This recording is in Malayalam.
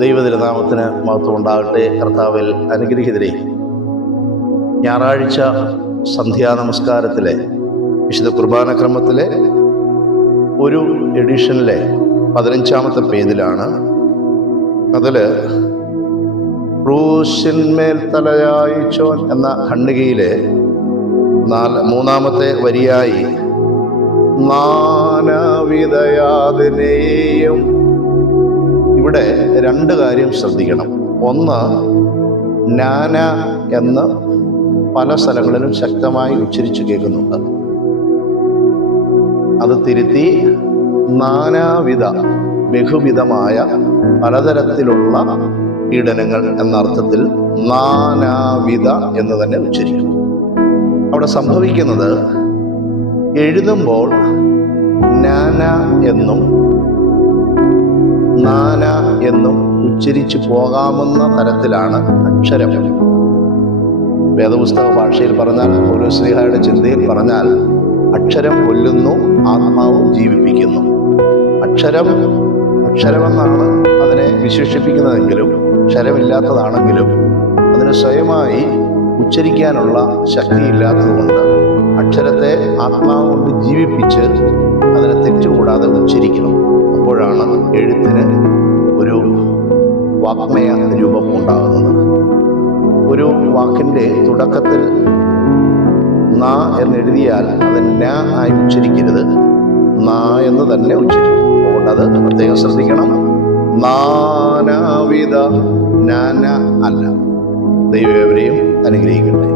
ദൈവതിരുനാമത്തിന് മഹത്വം ഉണ്ടാകട്ടെ. കർത്താവിൽ അനുഗ്രഹീതരെ, ഞായറാഴ്ച സന്ധ്യാനമസ്കാരത്തിലെ വിശുദ്ധ കുർബാനക്രമത്തിലെ ഒരു എഡിഷനിലെ 15ാമത്തെ പേജിലാണ്. അതിൽ ക്രൂശിന്മേൽ തലയായിച്ചോൻ എന്ന ഖണ്ഡികയിലെ 3ാമത്തെ വരിയായി നാനാവിധയാതനേയും. ഇവിടെ 2 കാര്യം ശ്രദ്ധിക്കണം. ഒന്ന്, നാന എന്ന് പല സ്ഥലങ്ങളിലും ശക്തമായി ഉച്ചരിച്ചു കേൾക്കുന്നുണ്ട്. അത് തിരുത്തി നാനാവിധ, ബഹുവിധമായ, പലതരത്തിലുള്ള പീഡനങ്ങൾ എന്ന അർത്ഥത്തിൽ നാനാവിധ എന്ന് തന്നെ ഉച്ചരിക്കണം. അവിടെ സംഭവിക്കുന്നത്, എഴുതുമ്പോൾ നാന എന്നും നാന എന്നും ഉച്ചരിച്ചു പോകാമെന്ന തരത്തിലാണ് അക്ഷരം. വേദപുസ്തക ഭാഷയിൽ പറഞ്ഞാൽ, പൗലോസ്ലീഹായുടെ ചിന്തയിൽ പറഞ്ഞാൽ, അക്ഷരം കൊല്ലുന്നു, ആത്മാവ് ജീവിപ്പിക്കുന്നു. അക്ഷരമെന്നാണ് അതിനെ വിശേഷിപ്പിക്കുന്നതെങ്കിലും, അക്ഷരമില്ലാത്തതാണെങ്കിലും അതിന് സ്വയമായി ഉച്ചരിക്കാനുള്ള ശക്തിയില്ലാത്തതുകൊണ്ട് അക്ഷരത്തെ ആത്മാവ് കൊണ്ട് ജീവിപ്പിച്ച് അതിനെ തെറ്റുകൂടാതെ ഉച്ചരിക്കണം. അപ്പോഴാണ് എഴുത്തിന് ഒരു വാഗ്മയ രൂപം ഉണ്ടാകുന്നത്. ഒരു വാക്കിൻ്റെ തുടക്കത്തിൽ ന എന്നെഴുതിയാൽ അത് ന ആയി ഉച്ചരിക്കരുത്, ന എന്ന് തന്നെ ഉച്ചരിക്കും. അതുകൊണ്ട് അത് പ്രത്യേകം ശ്രദ്ധിക്കണം. നാനാവിധ, നാന അല്ല. ദൈവം എവരെയും അനുഗ്രഹിക്കട്ടെ.